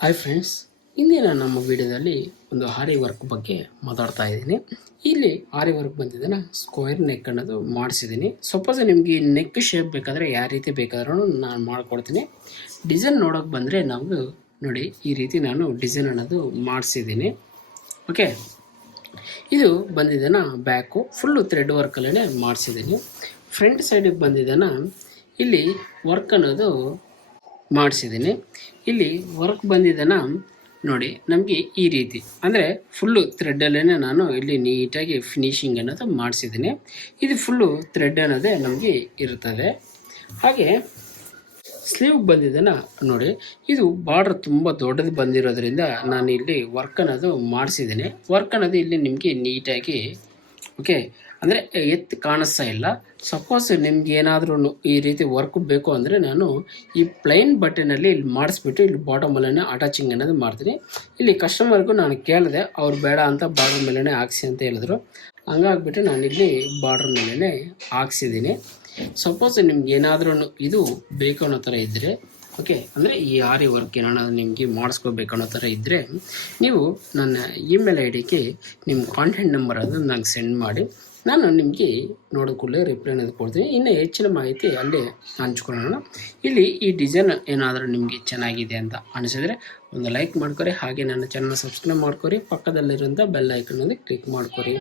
Hi friends, ಇಂದಿನ ನಮ್ಮ ವಿಡಿಯೋದಲ್ಲಿ ಒಂದು ಆರಿ ವರ್ಕ್ ಬಗ್ಗೆ ಮಾತಾಡ್ತಾ ಇದ್ದೀನಿ. ಇಲ್ಲಿ ಆರಿ ವರ್ಕ್ ಬಂದಿದ್ದಾನೆ, ಸ್ಕ್ವೇರ್ ನೆಕ್ ಅನ್ನೋದು ಮಾಡಿಸಿದ್ದೀನಿ. ಸಪೋಸ್ ನಿಮಗೆ ಈ ನೆಕ್ ಶೇಪ್ ಬೇಕಾದರೆ ಯಾವ ರೀತಿ ಬೇಕಾದ್ರೂ ನಾನು ಮಾಡಿಕೊಡ್ತೀನಿ. ಡಿಸೈನ್ ನೋಡೋಕೆ ಬಂದರೆ ನಾವು ನೋಡಿ ಈ ರೀತಿ ನಾನು ಡಿಸೈನ್ ಅನ್ನೋದು ಮಾಡಿಸಿದ್ದೀನಿ. ಓಕೆ, ಇದು ಬಂದಿದ್ದಾನ ಬ್ಯಾಕು ಫುಲ್ಲು ಥ್ರೆಡ್ ವರ್ಕಲ್ಲೇ ಮಾಡಿಸಿದ್ದೀನಿ. ಫ್ರಂಟ್ ಸೈಡಿಗೆ ಬಂದಿದ್ದಾನ ಇಲ್ಲಿ ವರ್ಕ್ ಅನ್ನೋದು ಮಾಡಿಸಿದ್ದೀನಿ. ಇಲ್ಲಿ ವರ್ಕ್ ಬಂದಿದ್ದಾನ ನೋಡಿ ನಮಗೆ ಈ ರೀತಿ ಅಂದರೆ ಫುಲ್ಲು ಥ್ರೆಡ್ಡಲ್ಲೇ ನಾನು ಇಲ್ಲಿ ನೀಟಾಗಿ ಫಿನಿಶಿಂಗ್ ಅನ್ನೋದು ಮಾಡಿಸಿದ್ದೀನಿ. ಇದು ಫುಲ್ಲು ಥ್ರೆಡ್ ಅನ್ನೋದೇ ನಮಗೆ ಇರ್ತದೆ. ಹಾಗೆ ಸ್ಲೀವ್ ಬಂದಿದ್ದಾನ ನೋಡಿ, ಇದು ಬಾರ್ಡ್ರ್ ತುಂಬ ದೊಡ್ಡದು ಬಂದಿರೋದ್ರಿಂದ ನಾನು ಇಲ್ಲಿ ವರ್ಕ್ ಅನ್ನೋದು ಮಾಡಿಸಿದ್ದೀನಿ. ವರ್ಕ್ ಅನ್ನೋದು ಇಲ್ಲಿ ನಿಮಗೆ ನೀಟಾಗಿ ಓಕೆ ಅಂದರೆ ಎತ್ತು ಕಾಣಿಸ್ತಾ ಇಲ್ಲ. ಸಪೋಸ್ ನಿಮ್ಗೆ ಏನಾದ್ರೂ ಈ ರೀತಿ ವರ್ಕ್ ಬೇಕು ಅಂದರೆ ನಾನು ಈ ಪ್ಲೈನ್ ಬಟ್ಟೆನಲ್ಲಿ ಇಲ್ಲಿ ಮಾಡಿಸ್ಬಿಟ್ಟು ಇಲ್ಲಿ ಬಾಟಮಲ್ಲೇ ಅಟ್ಯಾಚಿಂಗ್ ಅನ್ನೋದು ಮಾಡ್ತೀನಿ. ಇಲ್ಲಿ ಕಸ್ಟಮರ್ಗೂ ನಾನು ಕೇಳಿದೆ, ಅವ್ರು ಬೇಡ ಅಂತ ಬಾರ್ಡ್ರ್ ಮೇಲೇ ಹಾಕ್ಸಿ ಅಂತ ಹೇಳಿದ್ರು. ಹಂಗಾಗ್ಬಿಟ್ಟು ನಾನಿಲ್ಲಿ ಬಾರ್ಡ್ರ್ ಮೇಲೇ ಹಾಕ್ಸಿದ್ದೀನಿ. ಸಪೋಸ್ ನಿಮ್ಗೆ ಏನಾದ್ರೂ ಇದು ಬೇಕು ಅನ್ನೋ ಥರ ಇದ್ದರೆ ಓಕೆ, ಅಂದರೆ ಈ ಆರಿ ವರ್ಕ್ ಏನಾದ್ರು ನಿಮಗೆ ಮಾಡಿಸ್ಕೋಬೇಕು ಅನ್ನೋ ಥರ ಇದ್ದರೆ ನೀವು ನನ್ನ ಇಮೇಲ್ ಐ ಡಿಗೆ ನಿಮ್ಮ ಕಾಂಟ್ಯಾಕ್ಟ್ ನಂಬರ್ ಅದನ್ನು ನಂಗೆ ಸೆಂಡ್ ಮಾಡಿ, ನಾನು ನಿಮಗೆ ನೋಡೋಕ್ಕೂ ರಿಪ್ಲೈ ಅನ್ನೋದು ಕೊಡ್ತೀನಿ. ಇನ್ನು ಹೆಚ್ಚಿನ ಮಾಹಿತಿ ಅಲ್ಲೇ ಹಂಚ್ಕೊಳ್ಳೋಣ. ಇಲ್ಲಿ ಈ ಡಿಸೈನ್ ಏನಾದರೂ ನಿಮಗೆ ಚೆನ್ನಾಗಿದೆ ಅಂತ ಅನಿಸಿದ್ರೆ ಒಂದು ಲೈಕ್ ಮಾಡ್ಕೊರಿ. ಹಾಗೆ ನನ್ನ ಚಾನಲ್ ಸಬ್ಸ್ಕ್ರೈಬ್ ಮಾಡ್ಕೊರಿ. ಪಕ್ಕದಲ್ಲಿರೋಂಥ ಬೆಲ್ ಐಕನ್ ಕ್ಲಿಕ್ ಮಾಡ್ಕೊರಿ.